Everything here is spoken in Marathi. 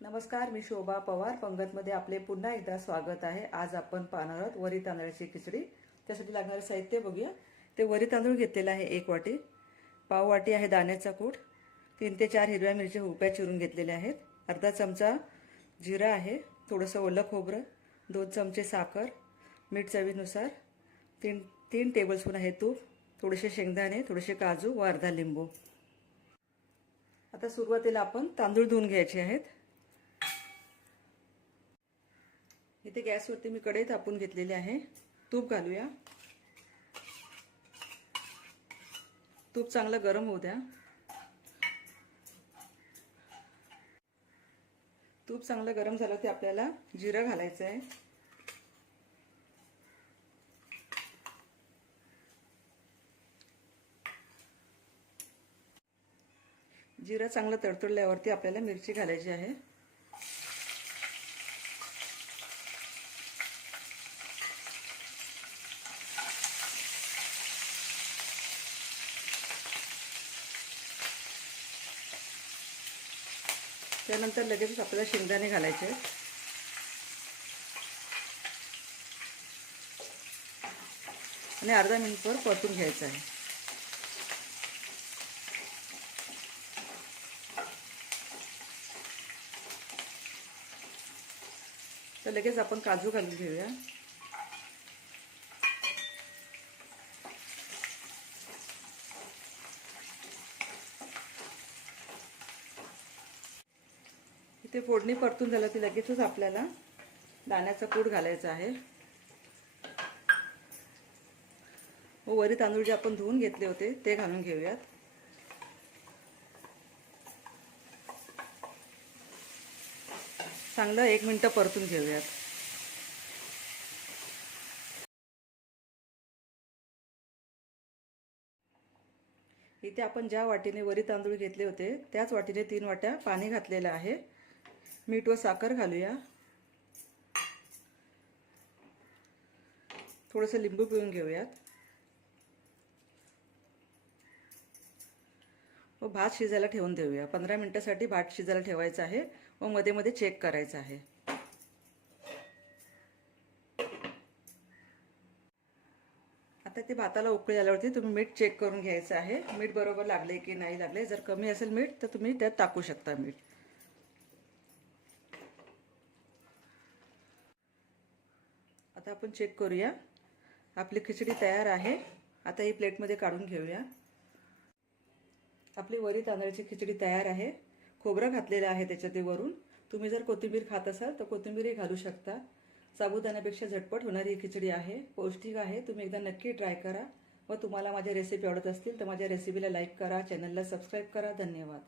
नमस्कार मी शोभा पवार. पंगतमध्ये आपले पुन्हा एकदा स्वागत आहे. आज आपण पाहणार आहोत वरी तांदळाची खिचडी. त्यासाठी लागणारे साहित्य बघूया. ते वरी तांदूळ घेतलेलं आहे एक वाटी. पाव वाटी आहे दाण्याचा कूट. तीन ते चार हिरव्या मिरच्या उप्या चिरून घेतलेल्या आहेत. अर्धा चमचा जिरा आहे. थोडंसं ओलं खोबरं. दोन चमचे साखर. मीठ चवीनुसार. तीन तीन टेबलस्पून आहे तूप. थोडेसे शेंगदाणे थोडेसे काजू व अर्धा लिंबू. आता सुरुवातीला आपण तांदूळ धुवून घ्यायचे आहेत. इथे गॅसवरती मी कढई तापून घेतलेली आहे. तूप घालूया. तूप चांगलं गरम होऊ द्या. तूप चांगलं गरम झालं ते आपल्याला जिरं घालायचं आहे. जिरं चांगलं तडतडल्यावरती आपल्याला मिरची घालायची आहे. त्यानंतर लगेचच आपल्याला शेंगदाणे घालायचे. आणि अर्धा मिनिटभर परतून घ्यायचं आहे. तर लगेच आपण काजू घालून घेऊया. इथे फोडणी परतून झालं की लगेचच आपल्याला दाण्याचा कूट घालायचा आहे. व वरी तांदूळ जे आपण धुवून घेतले होते ते घालून घेऊयात. चांगलं एक मिनटं परतून घेऊयात. इथे आपण ज्या वाटीने वरी तांदूळ घेतले होते त्याच वाटीने तीन वाट्या पाणी घातलेलं आहे. मीठ व साखर घालूया. थोडंसं लिंबू पिळून घेऊयात. व भात शिजायला ठेवून देऊया. पंधरा मिनटासाठी भात शिजायला ठेवायचा आहे व मध्ये मध्ये चेक करायचं आहे. आता ते भाताला उकळी आल्यावरती तुम्ही मीठ चेक करून घ्यायचं आहे. मीठ बरोबर लागले की नाही लागले जर कमी असेल मीठ तर तुम्ही त्यात टाकू शकता मीठ. आता आपण चेक करूया. आपली खिचडी तयार आहे. आता ही प्लेटमध्ये काढून घेऊया. आपली वरी तांदळाची खिचडी तयार आहे. खोबरं घातलेलं आहे त्याच्यात वरून. तुम्ही जर कोथिंबीर खात असाल तर कोथिंबीरही घालू शकता. साबुदाण्यापेक्षा झटपट होणारी ही खिचडी आहे. पौष्टिक आहे. तुम्ही एकदा नक्की ट्राय करा. व तुम्हाला माझ्या रेसिपी आवडत असतील तर माझ्या रेसिपीला लाईक करा. चॅनलला सबस्क्राईब करा. धन्यवाद.